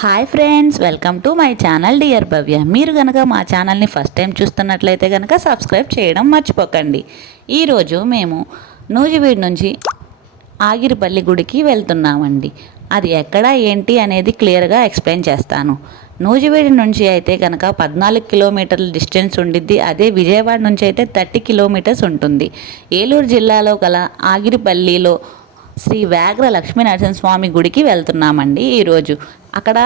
Hi friends welcome to my channel dear Bhavya. మీరు కనుక మా ఛానల్ని ఫస్ట్ టైం చూస్తున్నట్లయితే కనుక సబ్స్క్రైబ్ చేయడం మర్చిపోకండి. ఈరోజు మేము నూజివీడు నుంచి ఆగిరిపల్లి గుడికి వెళ్తున్నామండి. అది ఎక్కడ ఏంటి అనేది క్లియర్గా ఎక్స్ప్లెయిన్ చేస్తాను. నూజివీడు నుంచి అయితే కనుక పద్నాలుగు కిలోమీటర్ల డిస్టెన్స్ ఉండిద్ది. అదే విజయవాడ నుంచి అయితే థర్టీ కిలోమీటర్స్ ఉంటుంది. ఏలూరు జిల్లాలో గల ఆగిరిపల్లిలో శ్రీ వ్యాఘ్ర లక్ష్మీ నరసింహస్వామి గుడికి వెళ్తున్నామండి ఈరోజు. అక్కడ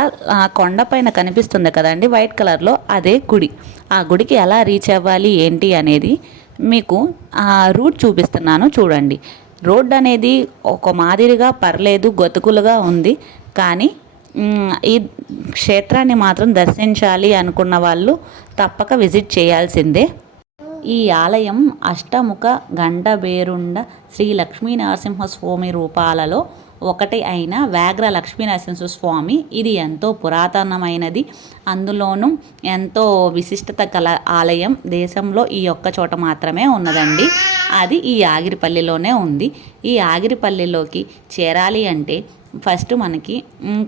కొండ కొండపైన కనిపిస్తుంది కదండి వైట్ కలర్లో అదే గుడి. ఆ గుడికి ఎలా రీచ్ అవ్వాలి ఏంటి అనేది మీకు ఆ రూట్ చూపిస్తున్నాను చూడండి. రోడ్ అనేది ఒక మాదిరిగా పర్లేదు గతుకులుగా ఉంది కానీ ఈ క్షేత్రాన్ని మాత్రం దర్శించాలి అనుకున్న వాళ్ళు తప్పక విజిట్ చేయాల్సిందే. ఈ ఆలయం అష్టముఖ గండబేరుండ శ్రీ లక్ష్మీ నరసింహస్వామి రూపాలలో ఒకటి అయిన వ్యాఘ్ర లక్ష్మీనరసింహ స్వామి. ఇది ఎంతో పురాతనమైనది. అందులోనూ ఎంతో విశిష్టత కల ఆలయం దేశంలో ఈ ఒక్క చోట మాత్రమే ఉన్నదండి. అది ఈ ఆగిరిపల్లిలోనే ఉంది. ఈ ఆగిరిపల్లిలోకి చేరాలి అంటే ఫస్ట్ మనకి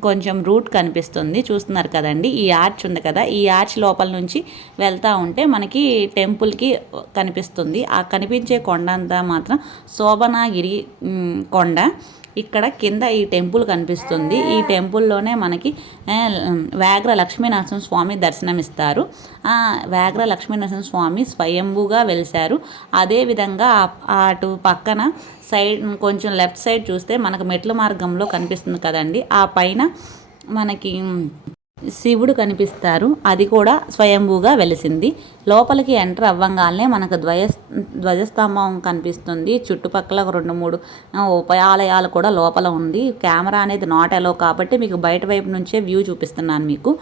కొంచెం రూట్ కనిపిస్తుంది. చూస్తున్నారు కదండి ఈ ఆర్చ్ ఉంది కదా. ఈ ఆర్చ్ లోపల నుంచి వెళ్తూ ఉంటే మనకి టెంపుల్కి కనిపిస్తుంది. ఆ కనిపించే కొండ అంతా మాత్రం శోభనాగిరి కొండ. ఇక్కడ కింద ఈ టెంపుల్ కనిపిస్తుంది. ఈ టెంపుల్లోనే మనకి ఆ, వ్యాఘ్ర లక్ష్మీనరసింహ స్వామి దర్శనమిస్తారు. ఆ వ్యాఘ్ర లక్ష్మీనరసింహ స్వామి స్వయంభూగా వెలిశారు. అదేవిధంగా అటు పక్కన సైడ్ కొంచెం లెఫ్ట్ సైడ్ చూస్తే మనకు మెట్ల మార్గంలో కనిపిస్తుంది కదండి. ఆ పైన మనకి శివుడు కనిపిస్తారు. అది కూడా స్వయంభూగా వెలిసింది. లోపలికి ఎంటర్ అవ్వంగానే మనకు ధ్వజ ధ్వజస్తంభం కనిపిస్తుంది. చుట్టుపక్కల ఒక రెండు మూడు ఆ, కూడా లోపల ఉంది. కెమెరా అనేది నాట్ ఎలో కాబట్టి మీకు బయట వైపు నుంచే వ్యూ చూపిస్తున్నాను మీకు.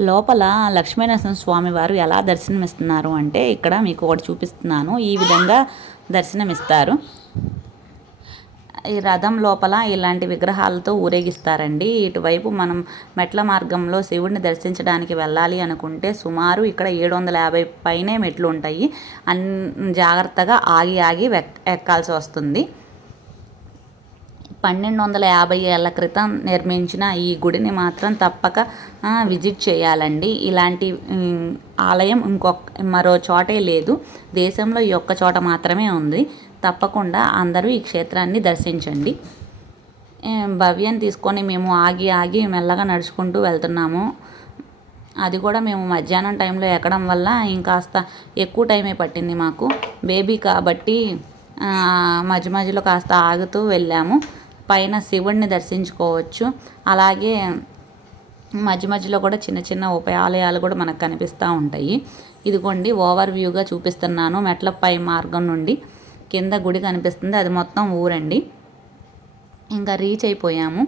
లోపల లక్ష్మీనరసింహ స్వామి వారు ఎలా దర్శనమిస్తున్నారు అంటే ఇక్కడ మీకు ఒకటి చూపిస్తున్నాను. ఈ విధంగా దర్శనమిస్తారు. ఈ రథం లోపల ఇలాంటి విగ్రహాలతో ఊరేగిస్తారండి. ఇటువైపు మనం మెట్ల మార్గంలో శివుడిని దర్శించడానికి వెళ్ళాలి అనుకుంటే సుమారు ఇక్కడ ఏడు వందల యాభై పైనే మెట్లు ఉంటాయి. అన్ జాగ్రత్తగా ఆగి ఆగి వెక్ ఎక్కాల్సి వస్తుంది. పన్నెండు వందల యాభై ఏళ్ళ క్రితం నిర్మించిన ఈ గుడిని మాత్రం తప్పక విజిట్ చేయాలండి. ఇలాంటి ఆలయం ఇంకొక మరో చోటే లేదు. దేశంలో ఈ ఒక్క చోట మాత్రమే ఉంది. తప్పకుండా అందరూ ఈ క్షేత్రాన్ని దర్శించండి. భవ్యం తీసుకొని మేము ఆగి ఆగి మెల్లగా నడుచుకుంటూ వెళ్తున్నాము. అది కూడా మేము మధ్యాహ్నం టైంలో ఎక్కడం వల్ల ఇంకాస్త ఎక్కువ టైమే పట్టింది మాకు. బేబీ కాబట్టి మధ్య మధ్యలో కాస్త ఆగుతూ వెళ్ళాము. పైన శివుడిని దర్శించుకోవచ్చు. అలాగే మధ్య మధ్యలో కూడా చిన్న చిన్న ఉపాలయాలు కూడా మనకు కనిపిస్తూ ఉంటాయి. ఇదిగోండి ఓవర్ వ్యూగా చూపిస్తున్నాను మెట్లపై మార్గం నుండి కింద గుడి కనిపిస్తుంది. అది మొత్తం ఊరండి. ఇంకా రీచ్ అయిపోయాము.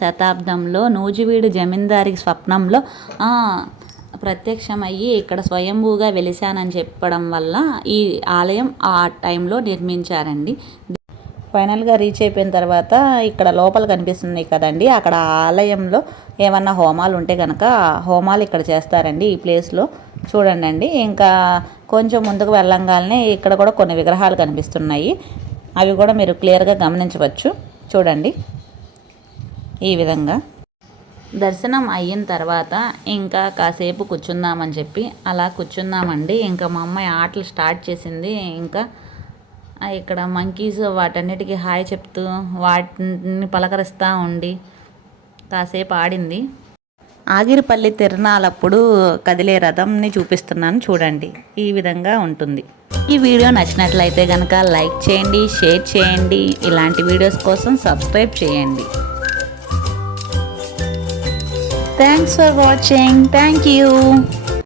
శతాబ్దంలో నూజివీడు జమీందారి స్వప్నంలో ప్రత్యక్షమయ్యి ఇక్కడ స్వయంభూగా వెలిశానని చెప్పడం వల్ల ఈ ఆలయం ఆ టైంలో నిర్మించారండి. ఫైనల్గా రీచ్ అయిపోయిన తర్వాత ఇక్కడ లోపల కనిపిస్తుంది కదండి. అక్కడ ఆలయంలో ఏమన్నా హోమాలు ఉంటే కనుక హోమాలు ఇక్కడ చేస్తారండి ఈ ప్లేస్లో. చూడండి అండి ఇంకా కొంచెం ముందుకు వెళ్ళంగానే ఇక్కడ కూడా కొన్ని విగ్రహాలు కనిపిస్తున్నాయి. అవి కూడా మీరు క్లియర్గా గమనించవచ్చు. చూడండి. ఈ విధంగా. దర్శనం అయిన తర్వాత ఇంకా కాసేపు కూర్చుందామని చెప్పి అలా కూర్చుందామండి ఇంకా మా అమ్మాయి ఆటలు స్టార్ట్ చేసింది. ఇంకా ఇక్కడ మంకీస్ వాటన్నిటికీ హాయ్ చెప్తూ వాటిని పలకరిస్తూ ఉండి కాసేపు ఆడింది. ఆగిరిపల్లి తిరణాలప్పుడు కదిలే రథంని చూపిస్తున్నాను చూడండి. ఈ విధంగా ఉంటుంది. ఈ వీడియో నచ్చినట్లయితే కనుక లైక్ చేయండి షేర్ చేయండి ఇలాంటి వీడియోస్ కోసం సబ్స్క్రైబ్ చేయండి. Thanks for watching thank you